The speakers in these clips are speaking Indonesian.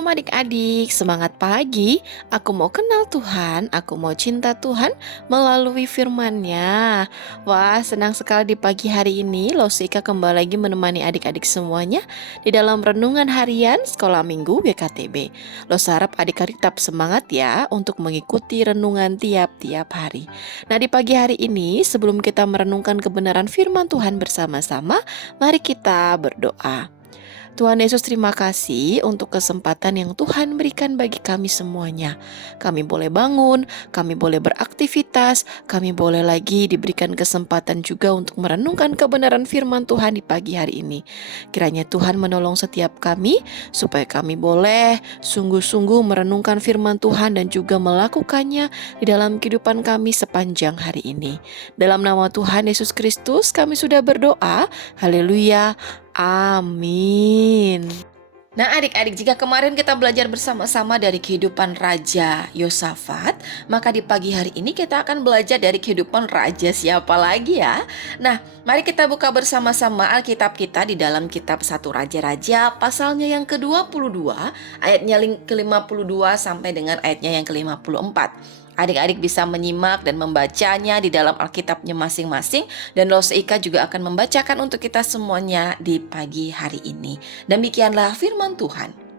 Shalom adik-adik, semangat pagi. Aku mau kenal Tuhan, aku mau cinta Tuhan melalui firman-Nya. Wah, senang sekali di pagi hari ini Losika kembali lagi menemani adik-adik semuanya di dalam renungan harian Sekolah Minggu GKTB. Los harap adik-adik tetap semangat ya untuk mengikuti renungan tiap-tiap hari. Nah, di pagi hari ini sebelum kita merenungkan kebenaran firman Tuhan bersama-sama, mari kita berdoa. Tuhan Yesus, terima kasih untuk kesempatan yang Tuhan berikan bagi kami semuanya. Kami boleh bangun, kami boleh beraktivitas, kami boleh lagi diberikan kesempatan juga untuk merenungkan kebenaran firman Tuhan di pagi hari ini. Kiranya Tuhan menolong setiap kami supaya kami boleh sungguh-sungguh merenungkan firman Tuhan dan juga melakukannya di dalam kehidupan kami sepanjang hari ini. Dalam nama Tuhan Yesus Kristus kami sudah berdoa. Haleluya. Amin. Nah adik-adik, jika kemarin kita belajar bersama-sama dari kehidupan Raja Yosafat, maka di pagi hari ini kita akan belajar dari kehidupan Raja siapa lagi ya? Nah, mari kita buka bersama-sama Alkitab kita di dalam kitab 1 Raja-Raja pasalnya yang ke-22, ayatnya ke-52 sampai dengan ayatnya yang ke-54. Adik-adik bisa menyimak dan membacanya di dalam Alkitabnya masing-masing, dan Losika juga akan membacakan untuk kita semuanya di pagi hari ini. Demikianlah firman Tuhan.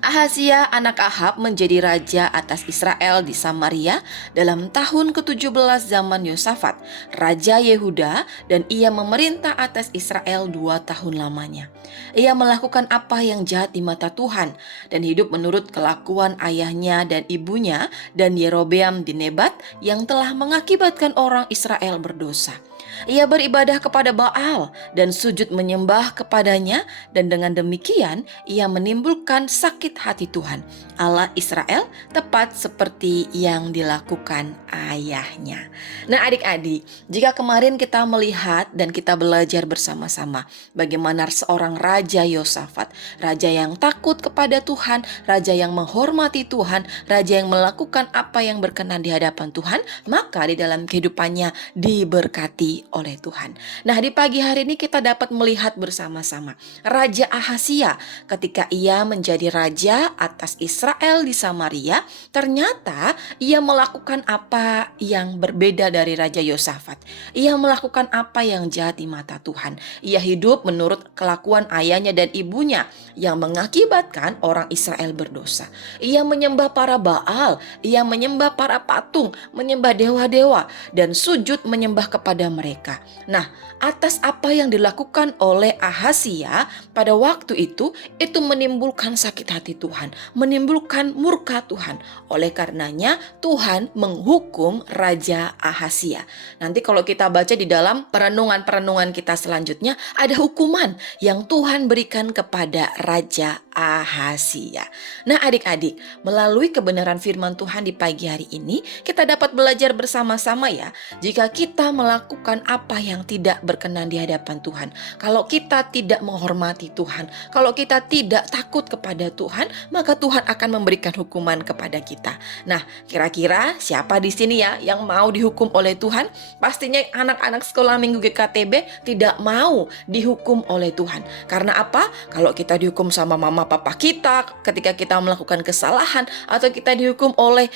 Ahazia anak Ahab menjadi raja atas Israel di Samaria dalam tahun ke-17 zaman Yosafat, Raja Yehuda, dan ia memerintah atas Israel 2 tahun lamanya. Ia melakukan apa yang jahat di mata Tuhan dan hidup menurut kelakuan ayahnya dan ibunya dan Yerobeam bin Nebat yang telah mengakibatkan orang Israel berdosa. Ia beribadah kepada Baal dan sujud menyembah kepadanya, dan dengan demikian ia menimbulkan sakit hati Tuhan Allah Israel, tepat seperti yang dilakukan ayahnya. Nah adik-adik, jika kemarin kita melihat dan kita belajar bersama-sama bagaimana seorang Raja Yosafat, raja yang takut kepada Tuhan, raja yang menghormati Tuhan, raja yang melakukan apa yang berkenan di hadapan Tuhan, maka di dalam kehidupannya diberkati oleh Tuhan. Nah di pagi hari ini kita dapat melihat bersama-sama Raja Ahazia ketika ia menjadi raja atas Israel di Samaria, ternyata ia melakukan apa yang berbeda dari Raja Yosafat. Ia melakukan apa yang jahat di mata Tuhan. Ia hidup menurut kelakuan ayahnya dan ibunya yang mengakibatkan orang Israel berdosa. Ia menyembah para Baal, ia menyembah para patung, menyembah dewa-dewa, dan sujud menyembah kepada mereka. Nah, atas apa yang dilakukan oleh Ahazia pada waktu itu menimbulkan sakit hati Tuhan, menimbulkan murka Tuhan. Oleh karenanya Tuhan menghukum Raja Ahazia. Nanti kalau kita baca di dalam perenungan kita selanjutnya, ada hukuman yang Tuhan berikan kepada Raja Ahazia. Nah adik-adik, melalui kebenaran firman Tuhan di pagi hari ini, kita dapat belajar bersama-sama ya, jika kita melakukan apa yang tidak berkenan di hadapan Tuhan, kalau kita tidak menghormati Tuhan, kalau kita tidak takut kepada Tuhan, maka Tuhan akan memberikan hukuman kepada kita. Nah, kira-kira siapa di sini ya yang mau dihukum oleh Tuhan? Pastinya anak-anak sekolah minggu GKTB tidak mau dihukum oleh Tuhan. Karena apa? Kalau kita dihukum sama mama papa kita ketika kita melakukan kesalahan, atau kita dihukum oleh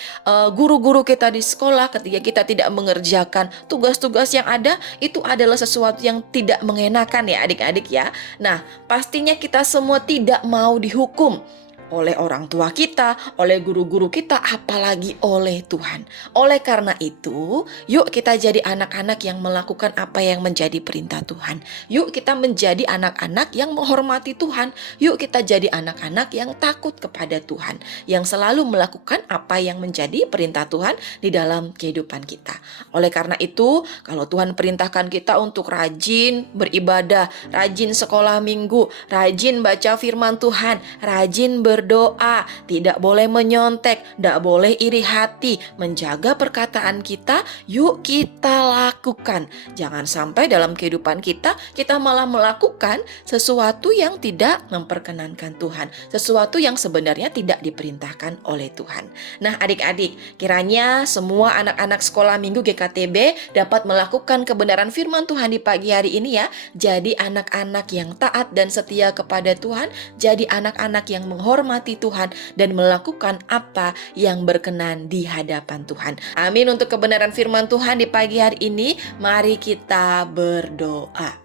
guru-guru kita di sekolah ketika kita tidak mengerjakan tugas-tugas yang ada, itu adalah sesuatu yang tidak mengenakan ya adik-adik ya. Nah, pastinya kita semua tidak mau dihukum oleh orang tua kita, oleh guru-guru kita, apalagi oleh Tuhan. Oleh karena itu, yuk kita jadi anak-anak yang melakukan apa yang menjadi perintah Tuhan. Yuk kita menjadi anak-anak yang menghormati Tuhan. Yuk kita jadi anak-anak yang takut kepada Tuhan, yang selalu melakukan apa yang menjadi perintah Tuhan di dalam kehidupan kita. Oleh karena itu, kalau Tuhan perintahkan kita untuk rajin beribadah, rajin sekolah minggu, rajin baca firman Tuhan, rajin berdoa, tidak boleh menyontek, tidak boleh iri hati, menjaga perkataan kita, yuk kita lakukan. Jangan sampai dalam kehidupan kita malah melakukan sesuatu yang tidak memperkenankan Tuhan, sesuatu yang sebenarnya tidak diperintahkan oleh Tuhan. Nah adik-adik, kiranya semua anak-anak sekolah minggu GKTB dapat melakukan kebenaran firman Tuhan di pagi hari ini ya. Jadi anak-anak yang taat dan setia kepada Tuhan, jadi anak-anak yang menghormati menghormati Tuhan dan melakukan apa yang berkenan di hadapan Tuhan. Amin. Untuk kebenaran firman Tuhan di pagi hari ini, mari kita berdoa.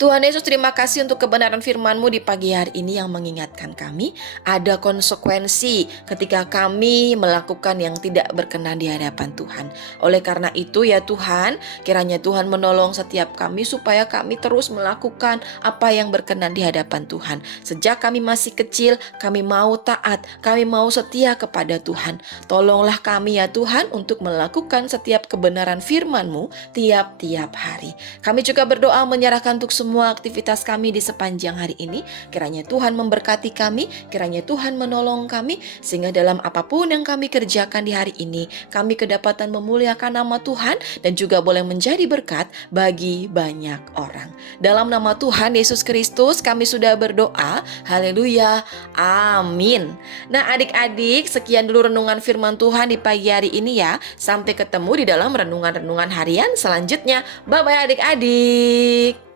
Tuhan Yesus, terima kasih untuk kebenaran firman-Mu di pagi hari ini yang mengingatkan kami ada konsekuensi ketika kami melakukan yang tidak berkenan di hadapan Tuhan. Oleh karena itu ya Tuhan, kiranya Tuhan menolong setiap kami supaya kami terus melakukan apa yang berkenan di hadapan Tuhan. Sejak kami masih kecil, kami mau taat, kami mau setia kepada Tuhan. Tolonglah kami ya Tuhan untuk melakukan setiap kebenaran firman-Mu tiap-tiap hari. Kami juga berdoa menyerahkan untuk semua aktivitas kami di sepanjang hari ini. Kiranya Tuhan memberkati kami, kiranya Tuhan menolong kami, sehingga dalam apapun yang kami kerjakan di hari ini, kami kedapatan memuliakan nama Tuhan dan juga boleh menjadi berkat bagi banyak orang. Dalam nama Tuhan Yesus Kristus kami sudah berdoa. Haleluya. Amin. Nah adik-adik, sekian dulu renungan firman Tuhan di pagi hari ini ya. Sampai ketemu di dalam renungan-renungan harian selanjutnya. Bye-bye adik-adik.